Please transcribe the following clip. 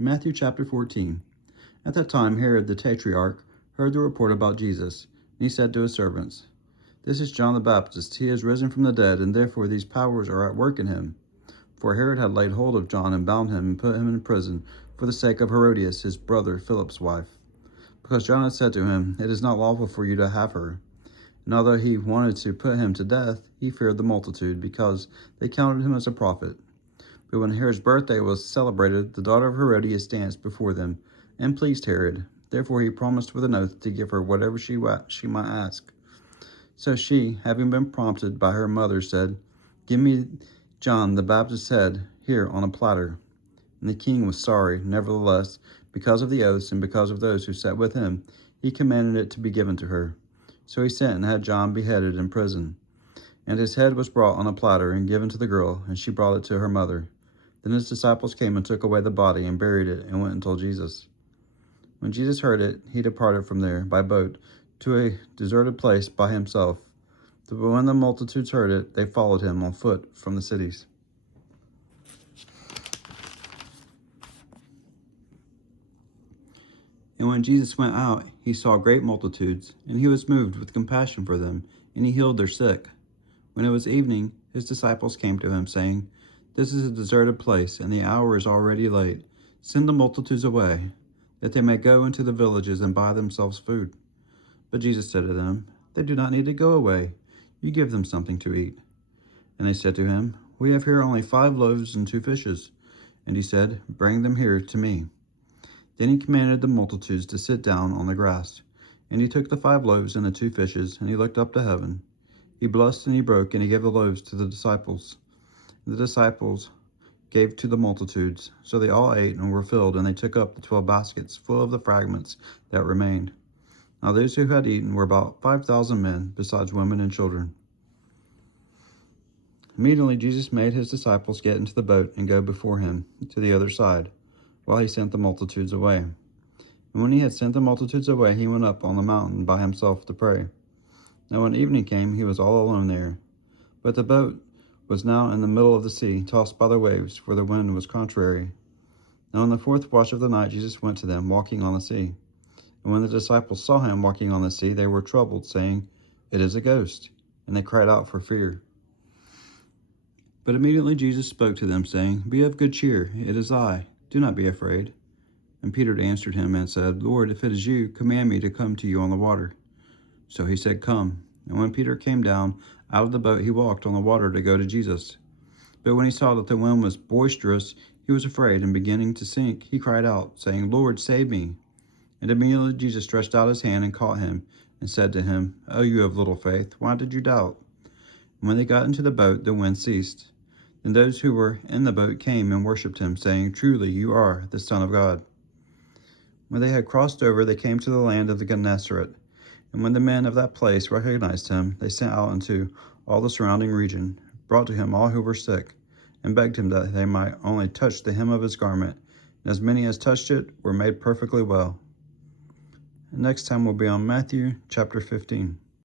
Matthew chapter 14. At that time Herod the Tetrarch heard the report about Jesus, and he said to his servants, "This is John the Baptist. He is risen from the dead, and therefore these powers are at work in him." For Herod had laid hold of John and bound him and put him in prison for the sake of Herodias, his brother Philip's wife, because John had said to him, "It is not lawful for you to have her." And although he wanted to put him to death, he feared the multitude, because they counted him as a prophet. But when Herod's birthday was celebrated, the daughter of Herodias danced before them, and pleased Herod. Therefore he promised with an oath to give her whatever she might ask. So she, having been prompted by her mother, said, "Give me John the Baptist's head here on a platter." And the king was sorry. Nevertheless, because of the oaths and because of those who sat with him, he commanded it to be given to her. So he sent and had John beheaded in prison. And his head was brought on a platter and given to the girl, and she brought it to her mother. Then his disciples came and took away the body and buried it, and went and told Jesus. When Jesus heard it, he departed from there by boat to a deserted place by himself. But when the multitudes heard it, they followed him on foot from the cities. And when Jesus went out, he saw great multitudes, and he was moved with compassion for them, and he healed their sick. When it was evening, his disciples came to him, saying, "This is a deserted place, and the hour is already late. Send the multitudes away, that they may go into the villages and buy themselves food." But Jesus said to them, "They do not need to go away. You give them something to eat." And they said to him, "We have here only 5 loaves and 2 fishes. And he said, "Bring them here to me." Then he commanded the multitudes to sit down on the grass. And he took the 5 loaves and the 2 fishes, and he looked up to heaven. He blessed and he broke, and he gave the loaves to the disciples. The disciples gave to the multitudes. So they all ate and were filled, and they took up the 12 baskets full of the fragments that remained. Now those who had eaten were about 5,000 men, besides women and children. Immediately Jesus made his disciples get into the boat and go before him to the other side, while he sent the multitudes away. And when he had sent the multitudes away, he went up on the mountain by himself to pray. Now when evening came, he was all alone there. But the boat was now in the middle of the sea, tossed by the waves, for the wind was contrary. Now in the 4th watch of the night, Jesus went to them, walking on the sea. And when the disciples saw him walking on the sea, they were troubled, saying, "It is a ghost." And they cried out for fear. But immediately Jesus spoke to them, saying, "Be of good cheer, it is I. Do not be afraid." And Peter answered him and said, "Lord, if it is you, command me to come to you on the water." So he said, "Come." And when Peter came down out of the boat, he walked on the water to go to Jesus. But when he saw that the wind was boisterous, he was afraid, and beginning to sink, he cried out, saying, "Lord, save me." And immediately Jesus stretched out his hand and caught him, and said to him, "O you of little faith, why did you doubt?" And when they got into the boat, the wind ceased. Then those who were in the boat came and worshipped him, saying, "Truly you are the Son of God." When they had crossed over, they came to the land of the Nazareth. And when the men of that place recognized him, they sent out into all the surrounding region, brought to him all who were sick, and begged him that they might only touch the hem of his garment. And as many as touched it were made perfectly well. And next time we'll be on Matthew chapter 15.